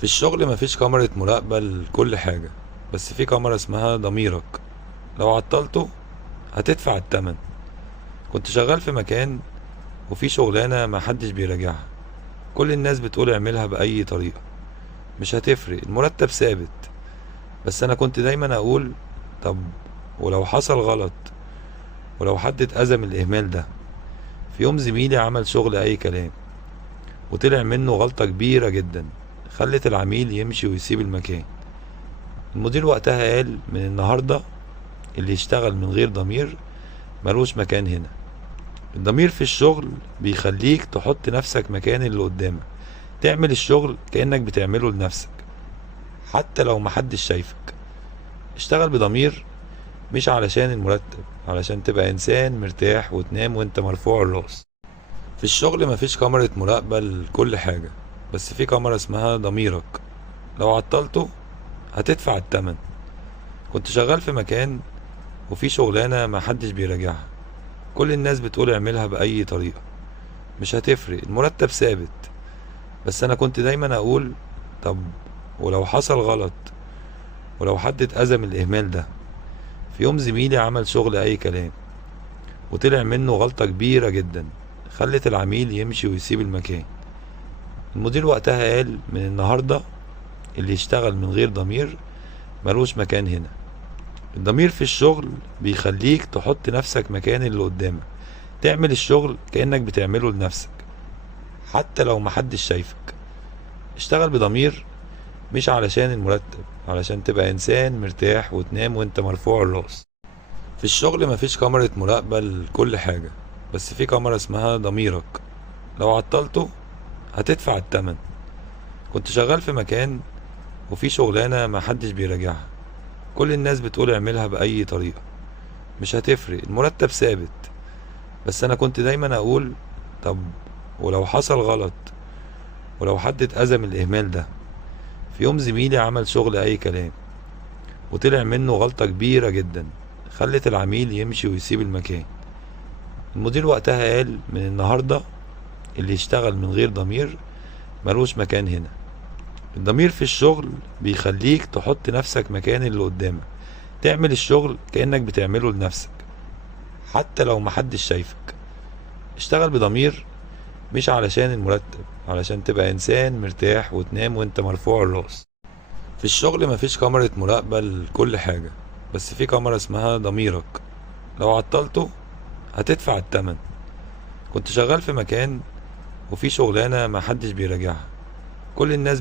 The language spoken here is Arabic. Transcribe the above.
في الشغل مفيش كاميرا مراقبة لكل حاجة، بس في كاميرا اسمها ضميرك. لو عطلته هتدفع التمن. كنت شغال في مكان وفي شغلانة محدش بيراجعها، كل الناس بتقول اعملها بأي طريقة، مش هتفرق، المرتب ثابت. بس أنا كنت دايما أقول طب ولو حصل غلط، ولو حد اتأذى من الإهمال ده. في يوم زميلي عمل شغل أي كلام وطلع منه غلطة كبيرة جدا، خلت العميل يمشي ويسيب المكان. المدير وقتها قال من النهاردة اللي يشتغل من غير ضمير ملوش مكان هنا. الضمير في الشغل بيخليك تحط نفسك مكان اللي قدامك، تعمل الشغل كأنك بتعمله لنفسك حتى لو محدش شايفك. اشتغل بضمير، مش علشان المرتب، علشان تبقى انسان مرتاح وتنام وانت مرفوع الراس. في الشغل مفيش كاميرا مراقبة لكل حاجة، بس في كاميرا اسمها ضميرك. لو عطلته هتدفع التمن. كنت شغال في مكان وفي شغلانة محدش بيراجعها، كل الناس بتقول اعملها بأي طريقة، مش هتفرق، المرتب ثابت. بس أنا كنت دايما أقول طب ولو حصل غلط، ولو حد اتأذى من الإهمال ده. في يوم زميلي عمل شغل أي كلام وطلع منه غلطة كبيرة جدا، خلت العميل يمشي ويسيب المكان. المدير وقتها قال من النهاردة اللي يشتغل من غير ضمير ملوش مكان هنا. الضمير في الشغل بيخليك تحط نفسك مكان اللي قدامك، تعمل الشغل كأنك بتعمله لنفسك حتى لو محدش شايفك. اشتغل بضمير، مش علشان المرتب، علشان تبقى انسان مرتاح وتنام وانت مرفوع الراس. في الشغل مفيش كاميرا مراقبة لكل حاجة، بس في كاميرا اسمها ضميرك. لو عطلته هتدفع التمن. كنت شغال في مكان وفي شغلانة محدش بيراجعها، كل الناس بتقول اعملها بأي طريقة، مش هتفرق، المرتب ثابت. بس أنا كنت دايما أقول طب ولو حصل غلط، ولو حد اتأذى من الإهمال ده. في يوم زميلي عمل شغل أي كلام وطلع منه غلطة كبيرة جدا، خلت العميل يمشي ويسيب المكان. المدير وقتها قال من النهاردة اللي يشتغل من غير ضمير ملوش مكان هنا. الضمير في الشغل بيخليك تحط نفسك مكان اللي قدامك، تعمل الشغل كأنك بتعمله لنفسك حتى لو محدش شايفك. اشتغل بضمير، مش علشان المرتب، علشان تبقى انسان مرتاح وتنام وانت مرفوع الراس. في الشغل مفيش كاميرا مراقبة لكل حاجة، بس في كاميرا اسمها ضميرك. لو عطلته هتدفع التمن. كنت شغال في مكان وفي شغلانة محدش بيراجعها، كل الناس